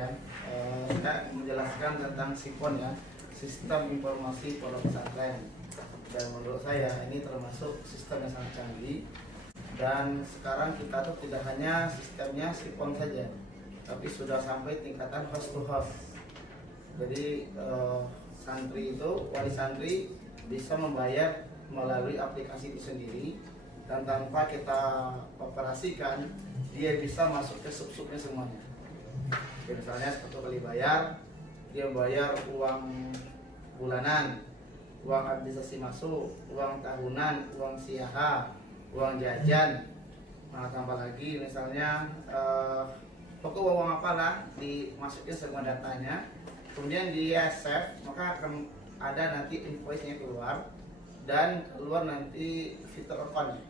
Saya menjelaskan tentang SIPON ya, Sistem Informasi Pondok Pesantren. Dan menurut saya ini termasuk sistem yang sangat canggih. Dan sekarang kita tuh tidak hanya sistemnya SIPON saja, tapi sudah sampai tingkatan host to host. Jadi santri itu, wali santri bisa membayar melalui aplikasi itu sendiri, dan tanpa kita operasikan dia bisa masuk ke sub-subnya semuanya. Jadi misalnya seperti kali bayar, dia bayar uang bulanan, uang administrasi masuk, uang tahunan, uang siaha, uang jajan. Nah, tambah lagi misalnya pokok uang apalah dimasukin semua datanya, kemudian dia save, maka akan ada nanti invoice-nya keluar, dan keluar nanti fitur account-nya.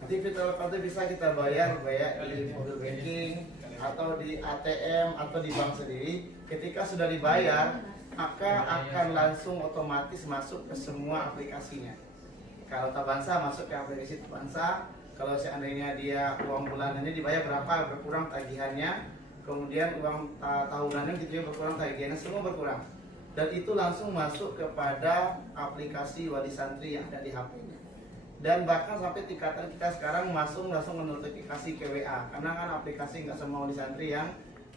Nanti fitur account itu bisa kita bayar di mobile banking atau di ATM atau di bank sendiri. Ketika sudah dibayar, maka akan langsung otomatis masuk ke semua aplikasinya. Kalau Tabansa masuk ke aplikasi Tabansa. Kalau seandainya dia uang bulanannya dibayar berapa, berkurang tagihannya. Kemudian uang tahunannya gitu juga berkurang tagihannya, semua berkurang. Dan itu langsung masuk kepada aplikasi wali santri yang ada di HP-nya. Dan bahkan sampai tingkatan kita sekarang langsung menotifikasi ke WA, karena kan aplikasi nggak semua wali santri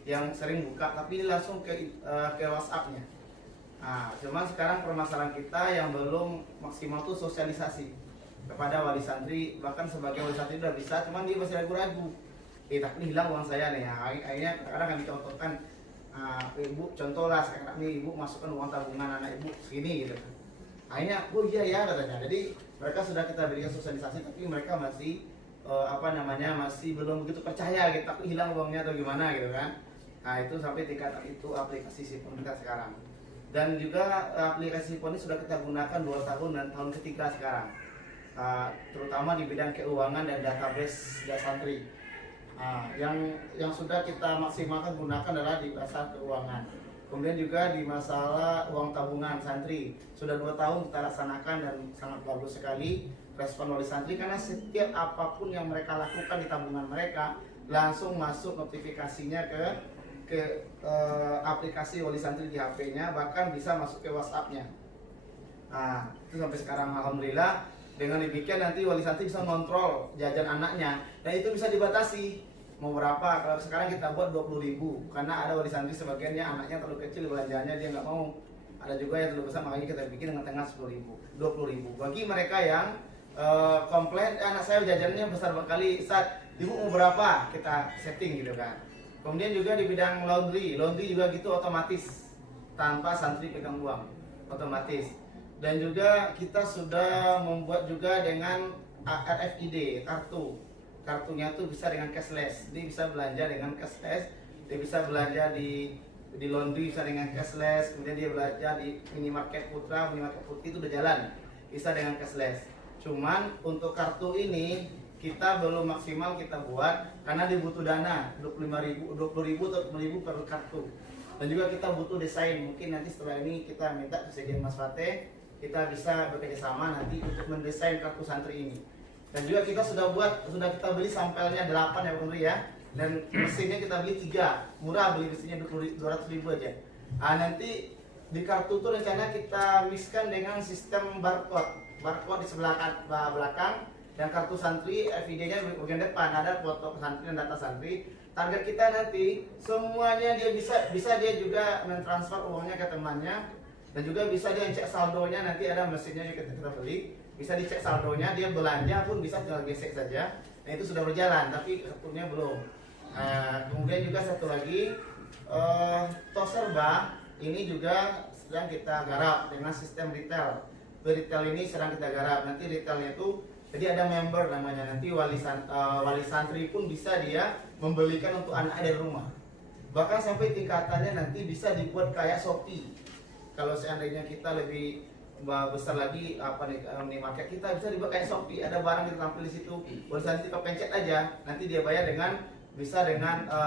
yang sering buka, tapi langsung ke WhatsApp-nya. Nah, cuman sekarang permasalahan kita yang belum maksimal tuh sosialisasi kepada wali santri. Bahkan sebagai wali santri udah bisa, cuman dia masih ragu-ragu. Tapi hilang uang saya nih. Akhirnya kadang-kadang kan dicontohkan, ibu contoh lah sekarang nih, ibu masukkan uang tabungan anak ibu segini gitu. Akhirnya, oh iya ya katanya. Jadi mereka sudah kita berikan sosialisasi, tapi mereka masih masih belum begitu percaya gitu. Tapi hilang uangnya atau gimana gitu kan. Nah, itu sampai tingkat itu aplikasi SIPON kita sekarang. Dan juga aplikasi SIPON ini sudah kita gunakan 2 tahun dan tahun ketiga sekarang. Terutama di bidang keuangan dan database santri. Yang sudah kita maksimalkan gunakan adalah di pasar keuangan. Kemudian juga di masalah uang tabungan santri sudah 2 tahun kita laksanakan, dan sangat bagus sekali respon wali santri, karena setiap apapun yang mereka lakukan di tabungan mereka langsung masuk notifikasinya ke aplikasi wali santri di HP-nya, bahkan bisa masuk ke WhatsApp-nya. Nah, itu sampai sekarang alhamdulillah. Dengan demikian nanti wali santri bisa kontrol jajan anaknya, dan itu bisa dibatasi mau berapa. Kalau sekarang kita buat 20.000, karena ada wali santri sebagiannya anaknya terlalu kecil, belanjaannya dia nggak mau. Ada juga yang terlalu besar, makanya kita bikin dengan tengah 10.000, 20.000. Bagi mereka yang komplain, anak saya jajannya besar berkali, Ustaz, ibu mau berapa? Kita setting gitu kan. Kemudian juga di bidang laundry juga gitu, otomatis tanpa santri pegang uang, otomatis. Dan juga kita sudah membuat juga dengan RFID, kartunya tuh bisa dengan cashless. Dia bisa belanja dengan cashless, dia bisa belanja di laundry bisa dengan cashless, kemudian dia belanja di minimarket Putra, minimarket Putih itu udah jalan, bisa dengan cashless. Cuman untuk kartu ini kita belum maksimal kita buat, karena dia butuh dana 20.000 atau 10.000 per kartu. Dan juga kita butuh desain. Mungkin nanti setelah ini kita minta ke Sekjen Mas Fateh, kita bisa bekerjasama nanti untuk mendesain kartu santri ini. Dan juga kita sudah kita beli sampelnya 8 ya Bung Ri ya. Dan mesinnya kita beli 3, murah, beli mesinnya 200.000 aja. Nanti di kartu itu rencana kita mixkan dengan sistem barcode di sebelah belakang, dan kartu santri FID-nya bagian depan ada foto santri dan data santri. Target kita nanti semuanya dia bisa dia juga mentransfer uangnya ke temannya, dan juga bisa dia cek saldonya. Nanti ada mesinnya yang kita beli, bisa dicek saldonya, dia belanja pun bisa tinggal gesek saja. Nah, itu sudah berjalan, tapi kartunya belum. Kemudian juga satu lagi, Toserba ini juga sedang kita garap dengan sistem retail. Retail ini sedang kita garap. Nanti retailnya itu jadi ada member namanya. Nanti wali santri pun bisa dia membelikan untuk anaknya dari rumah. Bahkan sampai tingkatannya nanti bisa dibuat kayak Shopee. Kalau seandainya kita lebih besar lagi minimarket, kita bisa dibuat kayak Shopee. Ada barang yang tampil di situ, wali santri pencet aja, nanti dia bayar dengan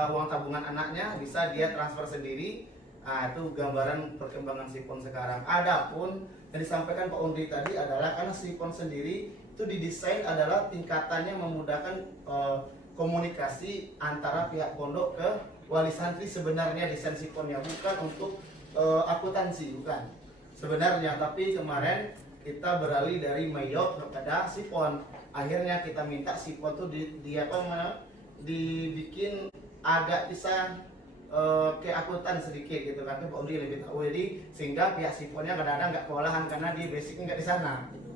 uang tabungan anaknya, bisa dia transfer sendiri. Itu gambaran perkembangan SIPON sekarang. Adapun yang disampaikan Pak Undri tadi adalah karena SIPON sendiri itu didesain adalah tingkatannya memudahkan komunikasi antara pihak pondok ke wali santri sebenarnya desain siponnya bukan untuk akuntansi, bukan sebenarnya, tapi kemarin kita beralih dari mayop kepada sipon. Akhirnya kita minta sipon tuh dibikin agak bisa ke akuntan sedikit gitu kan, Pak Undri lebih tahu. Jadi sehingga pihak siponnya kadang-kadang nggak kewalahan karena dia basicnya nggak di sana gitu.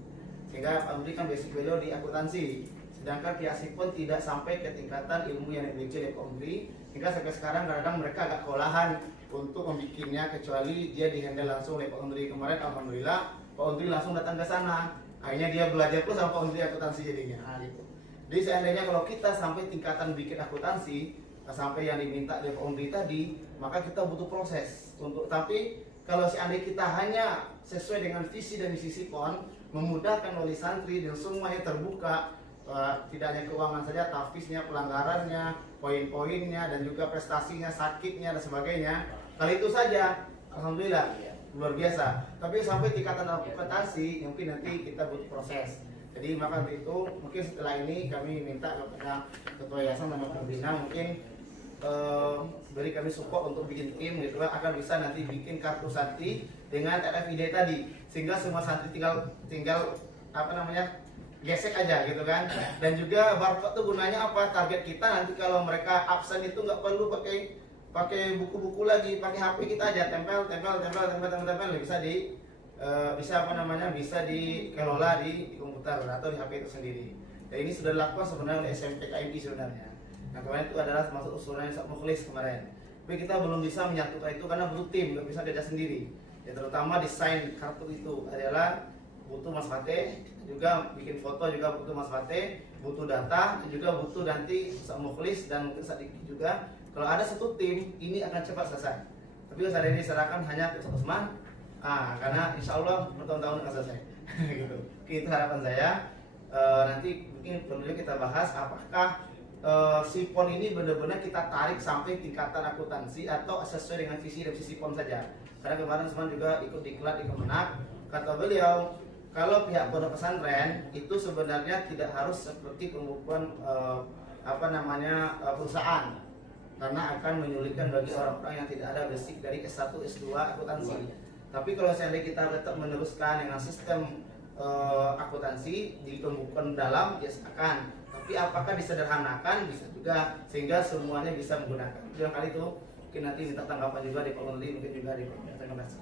Sehingga Pak Undri kan basic beliau di akuntansi, sedangkan pihak sipon tidak sampai ke tingkatan ilmu yang dimiliki oleh Pak Undri, hingga sampai sekarang kadang-kadang mereka agak kewalahan untuk membikinnya, kecuali dia dihandle langsung oleh Pak Undri. Kemarin alhamdulillah Pak Undri langsung datang ke sana, akhirnya dia belajar pun sama Pak Undri akuntansi jadinya. Nah, gitu. Jadi seandainya kalau kita sampai tingkatan bikin akuntansi sampai yang diminta oleh Pak Undri tadi, maka kita butuh proses untuk. Tapi kalau seandainya kita hanya sesuai dengan visi dan misi sipon, memudahkan wali santri dan semuanya terbuka, tidak hanya keuangan saja, tafisnya, pelanggarannya, poin-poinnya, dan juga prestasinya, sakitnya dan sebagainya. Kali itu saja, alhamdulillah luar biasa. Tapi sampai tingkatan akuntansi mungkin nanti kita butuh proses. Jadi maka untuk itu mungkin setelah ini kami minta kepada ketua yayasan dan pembina mungkin beri kami support untuk bikin tim gitu, akan bisa nanti bikin kartu santri dengan RFID tadi, sehingga semua santri tinggal apa namanya gesek aja gitu kan. Dan juga barcode tuh gunanya apa? Target kita nanti kalau mereka absen itu nggak perlu pakai buku-buku lagi, pakai HP kita aja, tempel, bisa dikelola di komputer atau di HP itu sendiri. Dan ini sudah dilakukan sebenarnya oleh SMT KMI sebenarnya. Nah kemarin itu adalah termasuk usulannya Ustaz Mukhlis kemarin. Tapi kita belum bisa menyatukan itu karena butuh tim, nggak bisa kerja sendiri. Ya terutama desain kartu itu adalah butuh Mas Fateh, juga bikin foto juga butuh Mas Fateh, butuh data, juga butuh nanti Ustaz Mukhlis dan mungkin Ustaz Diki juga. Kalau ada satu tim, ini akan cepat selesai. Tapi kalau hari ini diserahkan hanya ke Ustaz Usman, karena insya Allah bertahun-tahun akan selesai. Gitu. Itu harapan saya. Nanti mungkin perlu kita bahas apakah sipon ini benar-benar kita tarik sampai tingkatan akuntansi atau sesuai dengan visi dan misi sipon saja. Karena kemarin Usman juga ikut diklat di Kemenak, kata beliau kalau pihak pondok pesantren itu sebenarnya tidak harus seperti pembukuan perusahaan, karena akan menyulitkan bagi orang-orang yang tidak ada basic dari S1, S2 akuntansi. Tapi kalau seandainya kita tetap meneruskan dengan sistem akuntansi di pembukuan dalam, ya silakan. Tapi apakah disederhanakan? Bisa juga, sehingga semuanya bisa menggunakan. Yang kali itu mungkin nanti minta tanggapan juga di Pak Undri, mungkin juga di Pak. Terima kasih.